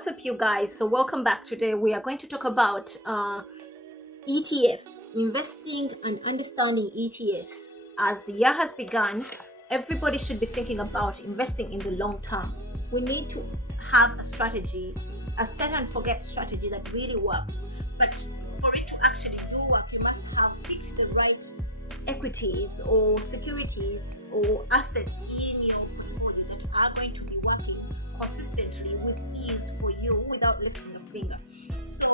What's up, you guys? So welcome back. Today we are going to talk about ETFs, investing and understanding ETFs. As the year has begun, everybody should be thinking about investing in the long term. We need to have a strategy, a set and forget strategy that really works. But for it to actually do work, you must have picked the right equities or securities or assets in your portfolio that are going to be working consistently with ease for you without lifting a finger. So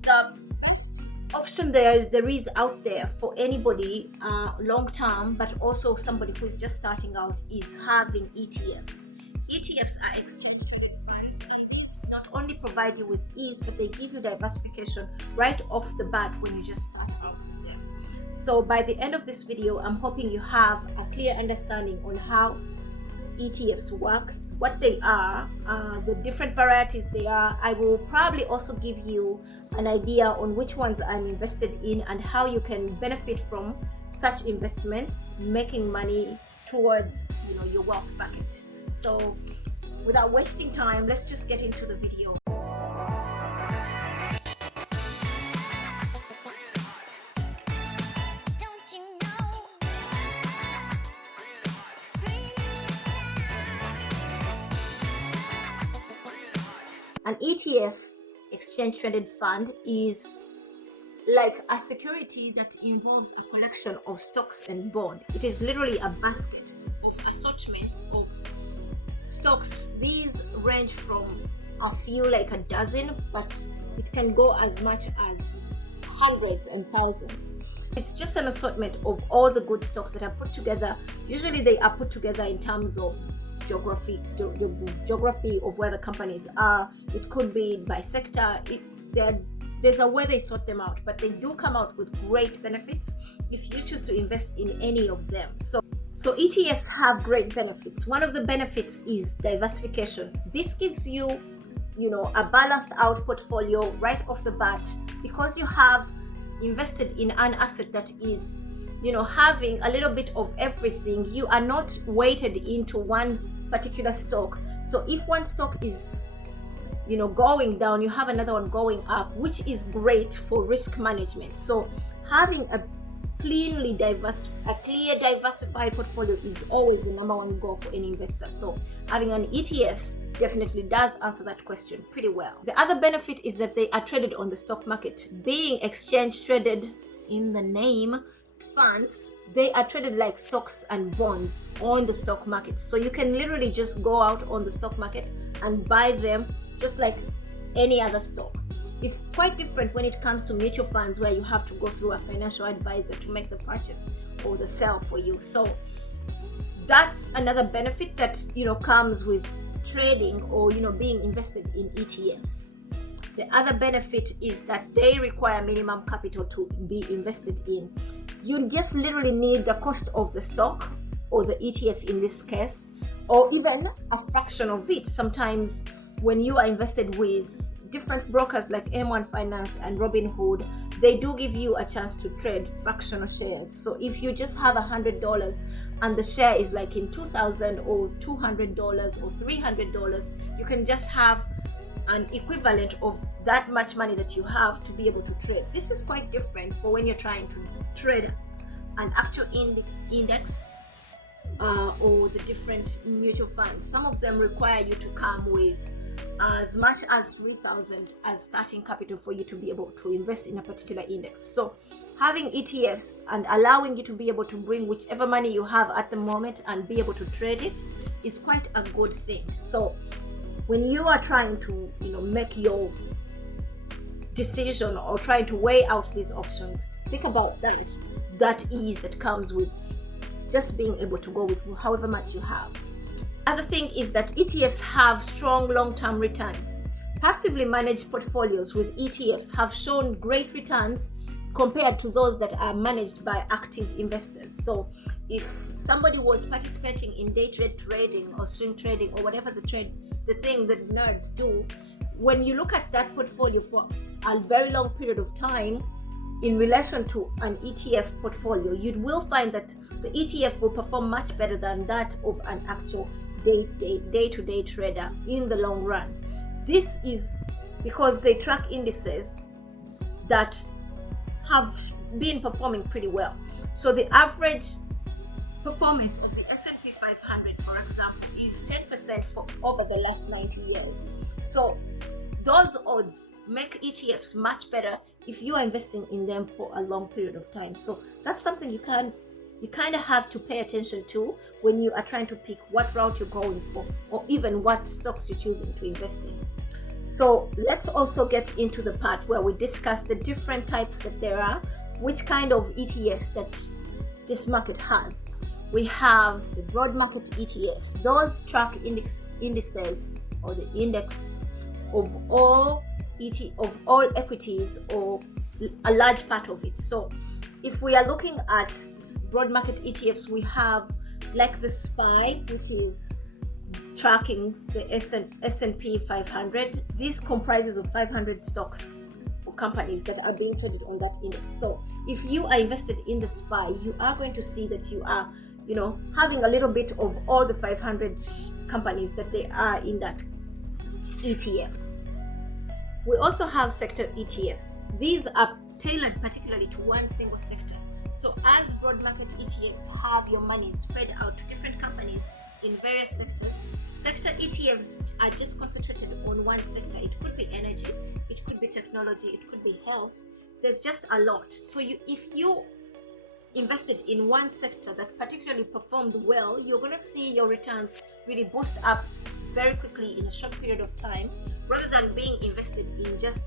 the best option there is out there for anybody long term, but also somebody who is just starting out, is having ETFs. ETFs are exchange traded funds, and these not only provide you with ease, but they give you diversification right off the bat when you just start out with them. So by the end of this video, I'm hoping you have a clear understanding on how ETFs work, what they are, the different varieties they are. I will probably also give you an idea on which ones I'm invested in and how you can benefit from such investments, making money towards your wealth bucket. So without wasting time, let's just get into the video. An ETF, exchange traded fund, is like a security that involves a collection of stocks and bonds. It is literally a basket of assortments of stocks. These range from a few, like a dozen, but it can go as much as hundreds and thousands. It's just an assortment of all the good stocks that are put together. Usually they are put together in terms of geography of where the companies are. It could be by sector. There's a way they sort them out, but they do come out with great benefits if you choose to invest in any of them. So ETFs have great benefits. One of the benefits is diversification. This gives you a balanced out portfolio right off the bat, because you have invested in an asset that is having a little bit of everything. You are not weighted into one particular stock. So if one stock is going down, you have another one going up, which is great for risk management. So having a clear diversified portfolio is always the number one goal for any investor. So having an ETFs definitely does answer that question pretty well. The other benefit is that they are traded on the stock market. Being exchange traded in the name funds, they are traded like stocks and bonds on the stock market. So you can literally just go out on the stock market and buy them just like any other stock. It's quite different when it comes to mutual funds, where you have to go through a financial advisor to make the purchase or the sell for you. So that's another benefit that comes with trading or being invested in ETFs. The other benefit is that they require minimum capital to be invested in. You just literally need the cost of the stock or the ETF in this case, or even a fraction of it. Sometimes when you are invested with different brokers like M1 Finance and Robinhood, they do give you a chance to trade fractional shares. So if you just have $100 and the share is like in $2,000 or $200 or $300, you can just have an equivalent of that much money that you have to be able to trade. This is quite different for when you're trying to trade an actual index or the different mutual funds. Some of them require you to come with as much as $3,000 as starting capital for you to be able to invest in a particular index. So having ETFs and allowing you to be able to bring whichever money you have at the moment and be able to trade it is quite a good thing. So when you are trying to make your decision or trying to weigh out these options, think about that ease that comes with just being able to go with however much you have. Other thing is that ETFs have strong long-term returns. Passively managed portfolios with ETFs have shown great returns compared to those that are managed by active investors. So if somebody was participating in day trade trading or swing trading or whatever the thing that nerds do, when you look at that portfolio for a very long period of time in relation to an ETF portfolio, you will find that the ETF will perform much better than that of an actual day-to-day trader in the long run. this is because they track indices that have been performing pretty well. So the average performance of the S&P 500, for example, is 10% for over the last 90 years. So those odds make ETFs much better if you are investing in them for a long period of time. So that's something you kind of have to pay attention to when you are trying to pick what route you're going for, or even what stocks you're choosing to invest in. So let's also get into the part where we discuss the different types that there are, which kind of ETFs that this market has. We have the broad market ETFs. Those track indices, or the index of all equities, or a large part of it. So if we are looking at broad market ETFs, we have like the SPY, which is tracking the S&P 500. This comprises of 500 stocks or companies that are being traded on that index. So if you are invested in the SPY, you are going to see that you are, having a little bit of all the 500 companies that they are in that ETF. We also have sector ETFs. These are tailored particularly to one single sector. So as broad market ETFs have your money spread out to different companies in various sectors, sector ETFs are just concentrated on one sector. It could be energy, it could be technology, it could be health. There's just a lot. So if you invested in one sector that particularly performed well, you're going to see your returns really boost up very quickly in a short period of time, rather than being invested in just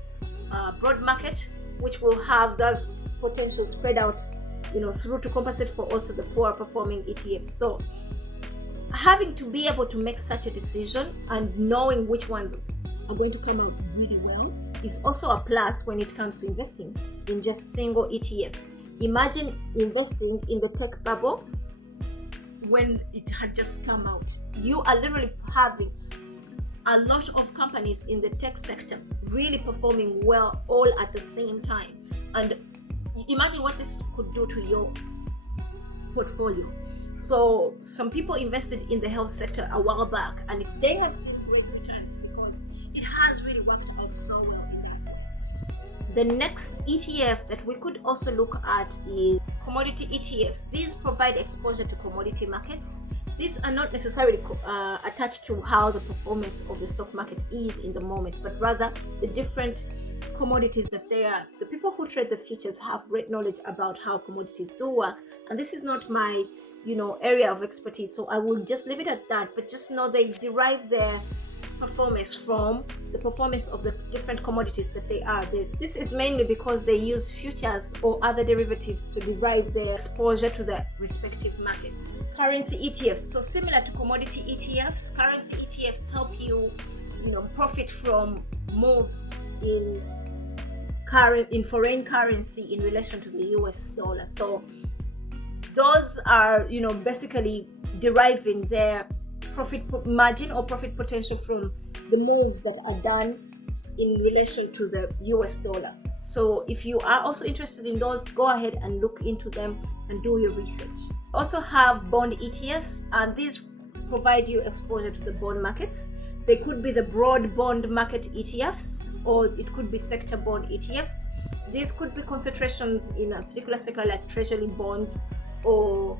broad market, which will have those potential spread out, through to compensate for also the poor performing ETFs. So having to be able to make such a decision and knowing which ones are going to come out really well is also a plus when it comes to investing in just single ETFs. Imagine investing in the tech bubble when it had just come out. You are literally having a lot of companies in the tech sector really performing well all at the same time. And imagine what this could do to your portfolio. So some people invested in the health sector a while back, and they have seen great returns because it has really worked out so well in that. The next ETF that we could also look at is commodity ETFs. These provide exposure to commodity markets. These are not necessarily attached to how the performance of the stock market is in the moment, but rather the different commodities that they are. The people who trade the futures have great knowledge about how commodities do work, and this is not my area of expertise, so I will just leave it at that. But just know they derive their performance from the performance of the different commodities that they are. This is mainly because they use futures or other derivatives to derive their exposure to the respective markets. Currency ETFs. So similar to commodity ETFs, currency ETFs help you, profit from moves in foreign currency in relation to the US dollar. So those are, basically deriving their profit margin or profit potential from the moves that are done in relation to the US dollar. So if you are also interested in those, go ahead and look into them and do your research. Also have bond ETFs, and these provide you exposure to the bond markets. They could be the broad bond market ETFs, or it could be sector bond ETFs. These could be concentrations in a particular sector like treasury bonds or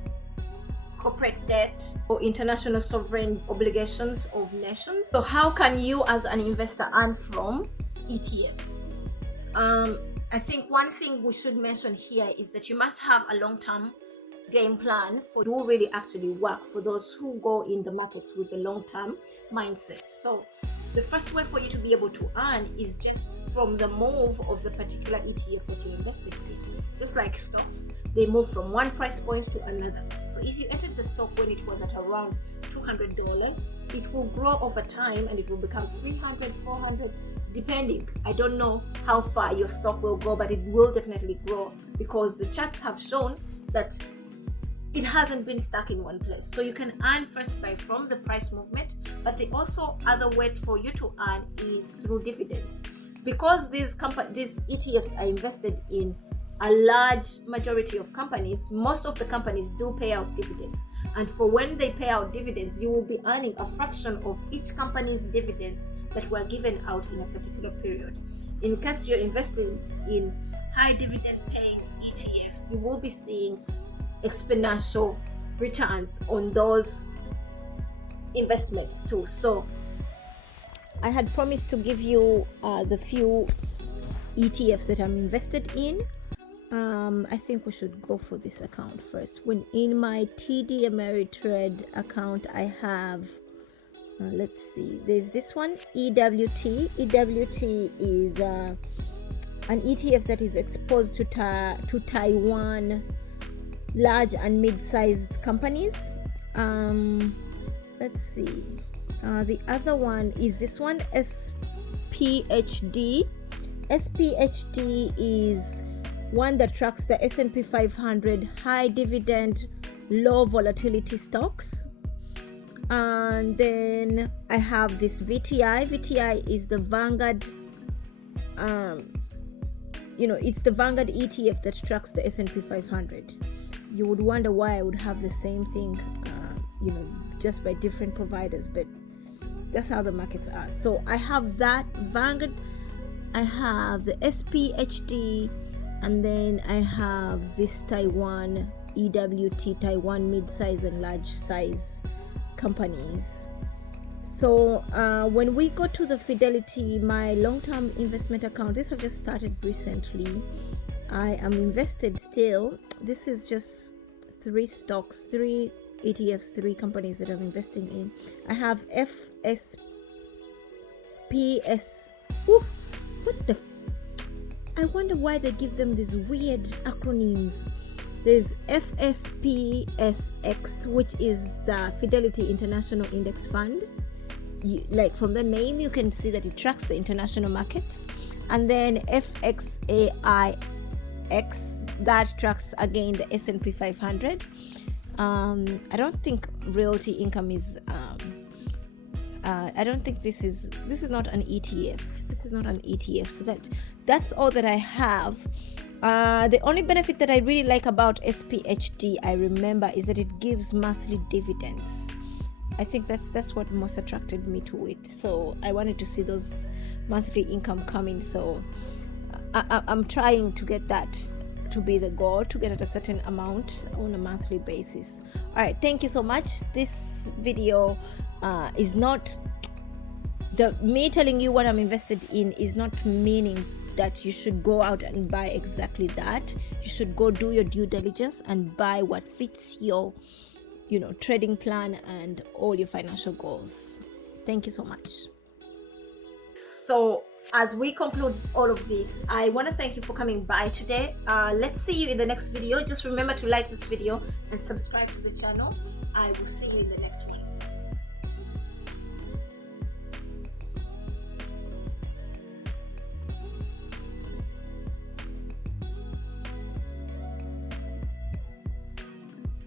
corporate debt or international sovereign obligations of nations. So how can you as an investor earn from ETFs? I think one thing we should mention here is that you must have a long-term game plan for to really actually work, for those who go in the markets with a long-term mindset. So the first way for you to be able to earn is just from the move of the particular ETF that you invested in. Just like stocks, they move from one price point to another. So if you entered the stock when it was at around $200, it will grow over time and it will become $300, $400, depending. I don't know how far your stock will go, but it will definitely grow because the charts have shown that it hasn't been stuck in one place. So you can earn first from the price movement, but the also other way for you to earn is through dividends. Because these ETFs are invested in a large majority of companies, most of the companies do pay out dividends. And for when they pay out dividends, you will be earning a fraction of each company's dividends that were given out in a particular period. In case you're invested in high dividend paying ETFs, you will be seeing exponential returns on those investments too. So I had promised to give you the few ETFs that I'm invested in. I think we should go for this account first. When in my TD Ameritrade account, I have let's see, there's this one, EWT. EWT is an ETF that is exposed to Taiwan large and mid-sized companies. Let's see, the other one is this one, SPHD. SPHD is one that tracks the S&P 500 high dividend, low volatility stocks. And then I have this VTI. VTI is the Vanguard, it's the Vanguard ETF that tracks the S&P 500. You would wonder why I would have the same thing, just by different providers, but that's how the markets are. So I have that Vanguard, I have the SPHD, and then I have this Taiwan EWT, Taiwan mid-size and large size companies. So when we go to the Fidelity, my long-term investment account, this I've just started recently. I am invested still. This is just 3 stocks, 3 ETFs, 3 companies that I'm investing in. I have FSPS. I wonder why they give them these weird acronyms. There's FSPSX, which is the Fidelity International Index Fund. Like from the name, you can see that it tracks the international markets. And then FXAIX, that tracks again the S&P 500. I don't think Realty Income is. I don't think this is not an ETF. This is not an ETF. So that's all that I have. The only benefit that I really like about SPHD, I remember, is that it gives monthly dividends. I think that's what most attracted me to it. So I wanted to see those monthly income coming. So I'm trying to get that to be the goal, to get at a certain amount on a monthly basis. All right, thank you so much. This video is not me telling you what I'm invested in is not meaning that you should go out and buy exactly that. You should go do your due diligence and buy what fits your trading plan and all your financial goals. Thank you so much. So as we conclude all of this, I want to thank you for coming by today. Let's see you in the next video. Just remember to like this video and subscribe to the channel. I will see you in the next one.